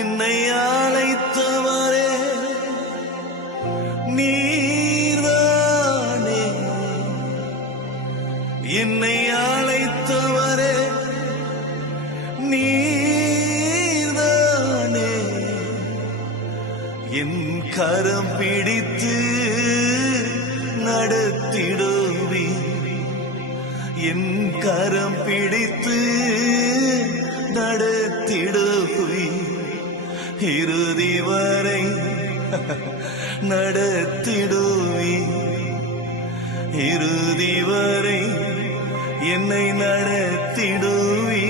என்னை அழைத்தவரே நீர்தானே, என்னை அழைத்தவரே நீர்தானே, என் கரம் பிடித்து நடத்திடுவி, என் கரம் பிடித்து நடத்திடுவி, இறுதி வரை நடத்திடுவி, இறுதி வரை என்னை நடத்திடுவி.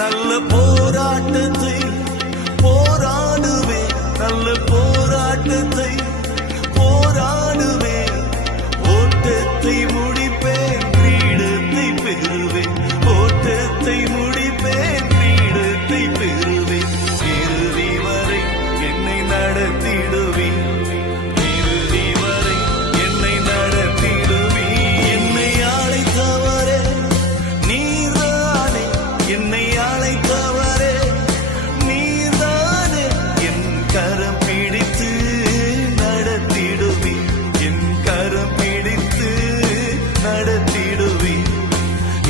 நல்ல போராட்டத்தை போராடுவேன், நல்ல போராட்டத்தை போராடுவேன், ஓட்டத்தை முடிப்பேன், கிரீடத்தை பெறுவேன், ஓட்டத்தை முடிப்பேன், கிரீடத்தை பெறுவேன், இறுதி வரை என்னை நடத்திடுவேன், இறுதி வரை என்னை நடத்திடுவேன். என்னை அழைத்தவரே நீர்தானே, என்னை அழைத்தவரே நீர்தானே, என் கரம் பிடித்து நடத்திடுவி, என் கரம் பிடித்து நடத்திடுவி,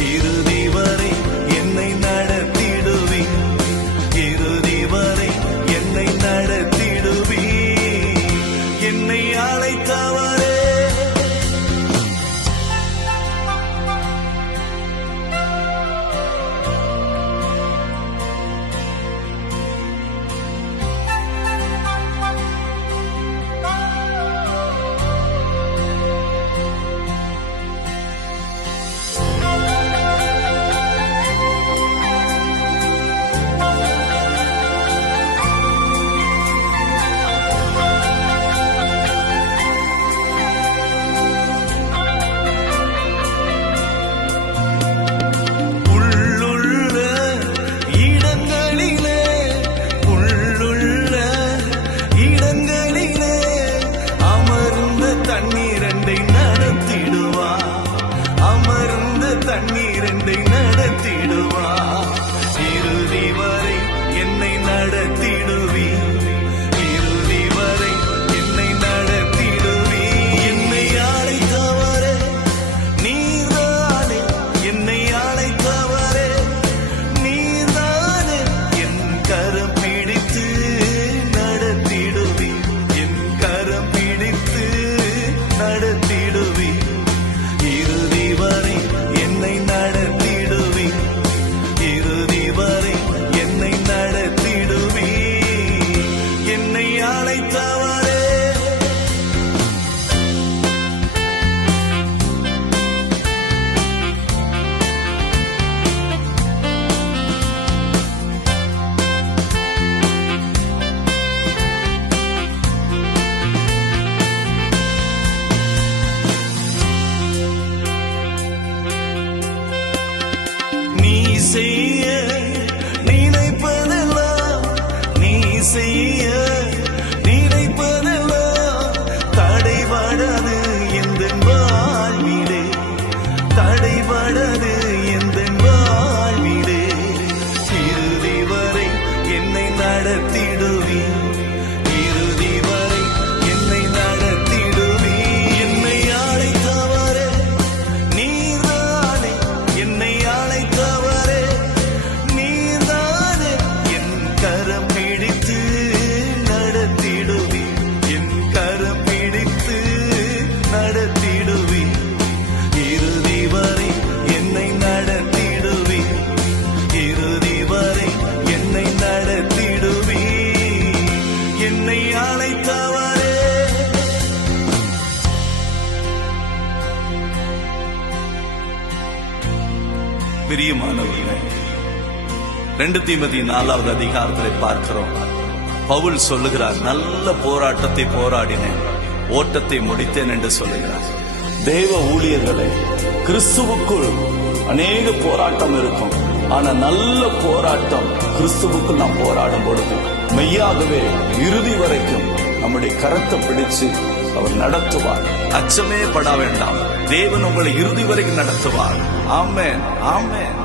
இறுதி வரை என்னை நடத்திடுவி, இறுதி வரை என்னை நடத்திடுவி. என்னை அழைத்தவரே தண்ணீரண்டை நடத்திடுவா, இறுதி வரை என்னை நடத்திடுவி, இறுதி வரை என்னை நடத்திடுவி. என்னை அழைத்தவரே நீர்தானே, என்னை அழைத்தவரே நீர்தானே, என் கரம் பிடித்து நடத்திடுவி, என் கரம் பிடித்து நடத்திடுவி, இறுதி வரை என்னை நடத்திடுவி, இறுதி வரை என்னை நடத்திடுவி. பிரியமானவர்களே, 2 தீமோத்தேயு 4வது அதிகாரத்திலே பார்க்கிறோம். பவுல் சொல்லுகிறார், நல்ல போராட்டத்தை போராடினேன், ஓட்டத்தை முடித்தேன் என்று சொல்லுகிறார். தேவ ஊழியர்களே, கிறிஸ்துவுக்குள் அநேக போராட்டம் இருக்கும். ஆனா நல்ல போராட்டம் கிறிஸ்துவுக்குள் நாம் போராடும் பொழுது மெய்யாகவே இறுதி வரைக்கும் நம்முடைய கரத்தை பிடிச்சு அவர் நடத்துவார். அச்சமே பட வேண்டாம், தேவன் உங்களை இறுதி வரைக்கும் நடத்துவார். ஆமென், ஆமென்.